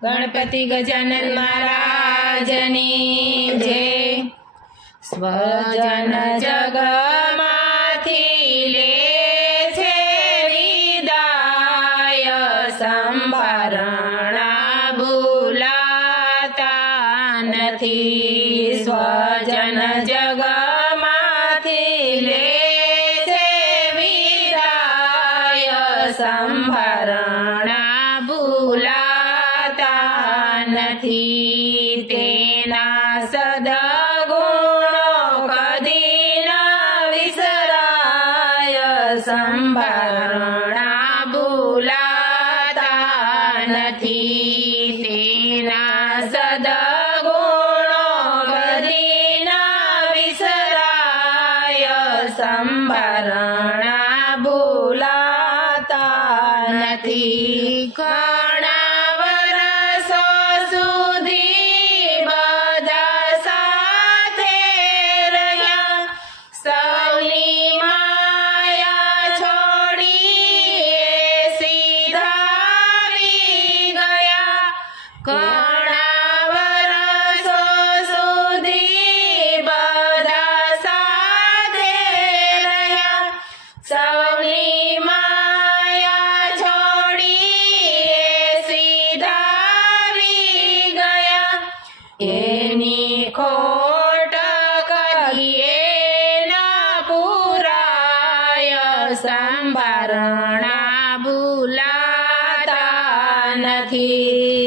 गणपति गजानन महाराजनी जय। स्वजन जगमाथी ले छे विदाय, संभरणा भूलाता नथी। स्वजन जगमाथी ले छे विदाय, संभरणा भूलाता नथी। तेना सद्गुणो कदी न विसराय, संभरणा भूलाता नथी। तेना सद्गुणो कदी न विसराय, संभरणा भूलाता नथी। खोट कहिए न पुराय, संभरणा भूलाता नथी।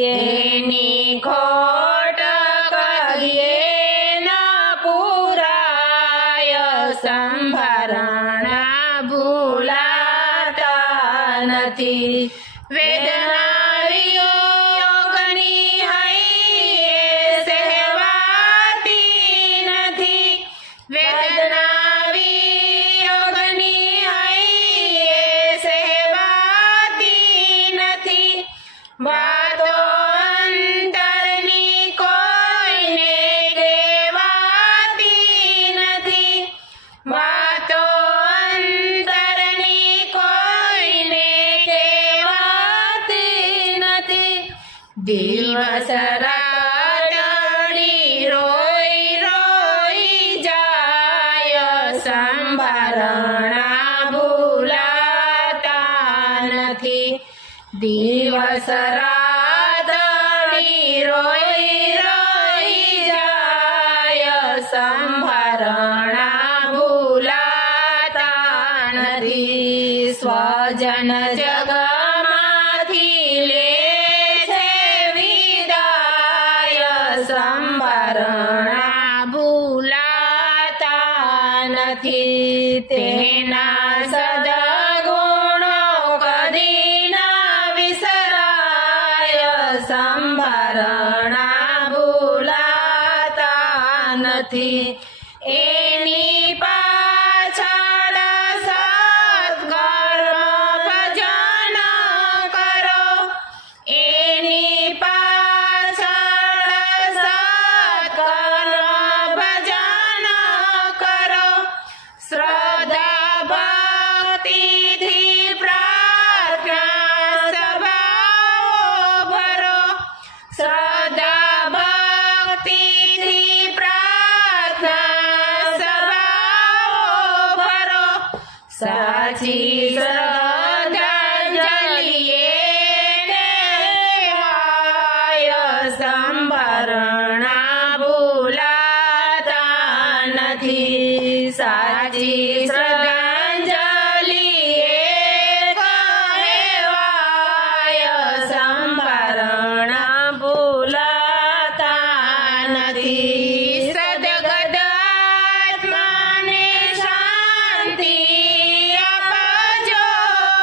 एनी खोट कहिए न पुराय, संभरणा भूलाता नथी। वेदना वातो अंतरनी कोईने कहेवाती नथी। वातो अंतरनी कोईने कहेवाती नथी। दिवस रात रोई रोई जाय, संभरणा भूलाता नथी। दिवस रात रोई रोई जाय, संभरणा भूलाता नथी। स्वजन जगमाथी ले छे विदाय, संभरणा भूलाता नथी। तेना सद्गुणो कदी न विसराय, संभरणा भूलाता नथी। एनी पाछळ सत्कर्म भजन करो, एनी पाछळ सत्कर्म भजन करो। श्रद्धा भक्ति थी प्रार्थना सभाओ भरो, श्रद्धा भक्ति थी प्रार्थना सभाओ भरो। साची श्रद्धांजलिए कहेवाय, संभरणा भूलाता नथी। साची श्रद्धांजलिए कहेवाय, संभरणा भूलाता नथी। सद्गदात्माने शांति आपजो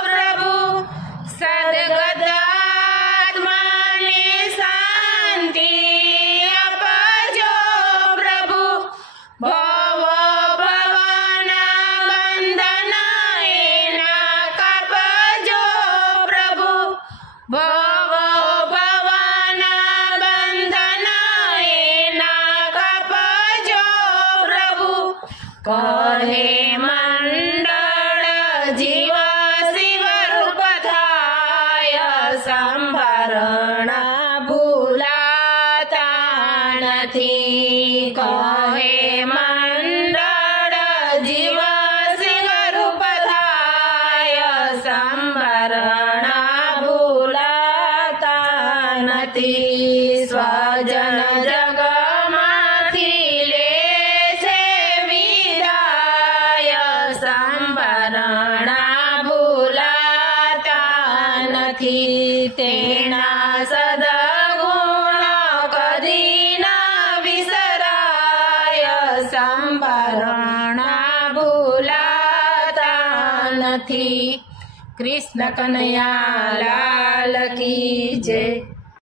प्रभु, सद्गदात्माने शांति आपजो प्रभु। भव भवना बंधन एना कापजो प्रभु, भव भवना बंधन एना कापजो प्रभु। कहे मंडल जीव शिव रूप थाय, संभरणा भू નથી કહે મંડળ જીવ સિંહરૂપ થાય સંભરણા ભૂલાતા નથી સ્વજન જગમાંથી લે છે વિદાય સંભરણા ભૂલાતા નથી તેના સદગુણ કદી ના વિસરાય સંભરણા ભૂલાતા નથી કૃષ્ણ કનૈયા લાલ કી જય।